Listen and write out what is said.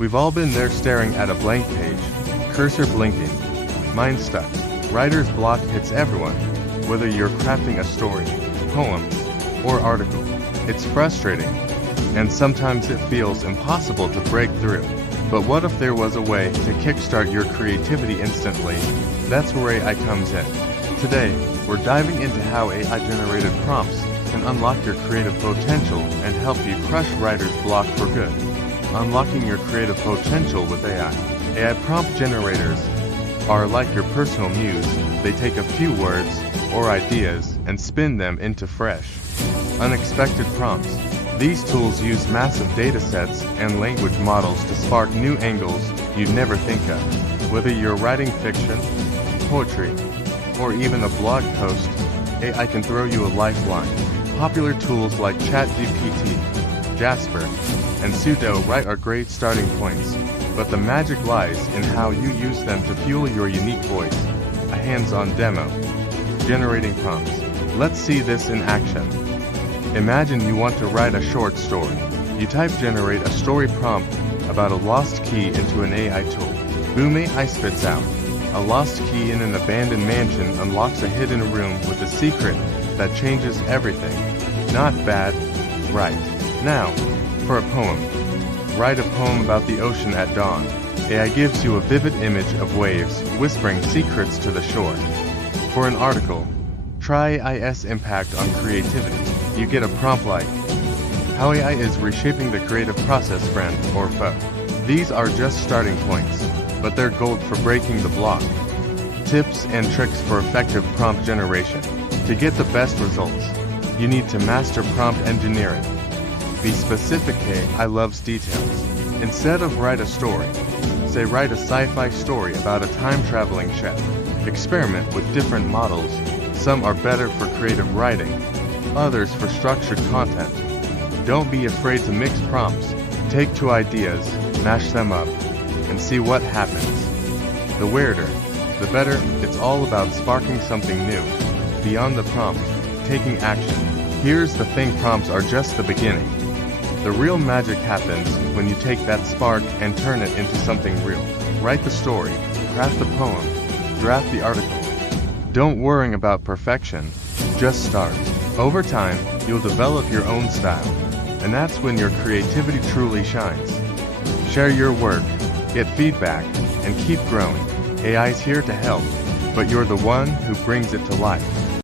We've all been there staring at a blank page, cursor blinking, mind stuck. Writer's block hits everyone, whether you're crafting a story, poem, or article. It's frustrating, and sometimes it feels impossible to break through. But what if there was a way to kickstart your creativity instantly? That's where AI comes in. Today, we're diving into how AI-generated prompts can unlock your creative potential and help you crush writer's block for good. Unlocking your creative potential with AI. AI prompt generators are like your personal muse. They take a few words or ideas and spin them into fresh, unexpected prompts. These tools use massive data sets and language models to spark new angles you'd never think of. Whether you're writing fiction, poetry, or even a blog post, AI can throw you a lifeline. Popular tools like ChatGPT, Jasper, and Pseudo-Write are great starting points, but the magic lies in how you use them to fuel your unique voice. A hands-on demo. Generating prompts. Let's see this in action. Imagine you want to write a short story. You type generate a story prompt about a lost key into an AI tool. Boom, AI spits out. A lost key in an abandoned mansion unlocks a hidden room with a secret that changes everything. Not bad, right? Now, for a poem. Write a poem about the ocean at dawn. AI gives you a vivid image of waves whispering secrets to the shore. For an article, try AI's impact on creativity. You get a prompt like, how AI is reshaping the creative process, friend or foe. These are just starting points, but they're gold for breaking the block. Tips and tricks for effective prompt generation. To get the best results, you need to master prompt engineering. Be specific. AI loves details. Instead of write a story, say write a sci-fi story about a time-traveling chef. Experiment with different models. Some are better for creative writing, others for structured content. Don't be afraid to mix prompts. Take two ideas, mash them up, and see what happens. The weirder, the better. It's all about sparking something new. Beyond the prompt, taking action. Here's the thing, prompts are just the beginning. The real magic happens when you take that spark and turn it into something real. Write the story, craft the poem, draft the article. Don't worry about perfection, just start. Over time, you'll develop your own style, and that's when your creativity truly shines. Share your work, get feedback, and keep growing. AI's here to help, but you're the one who brings it to life.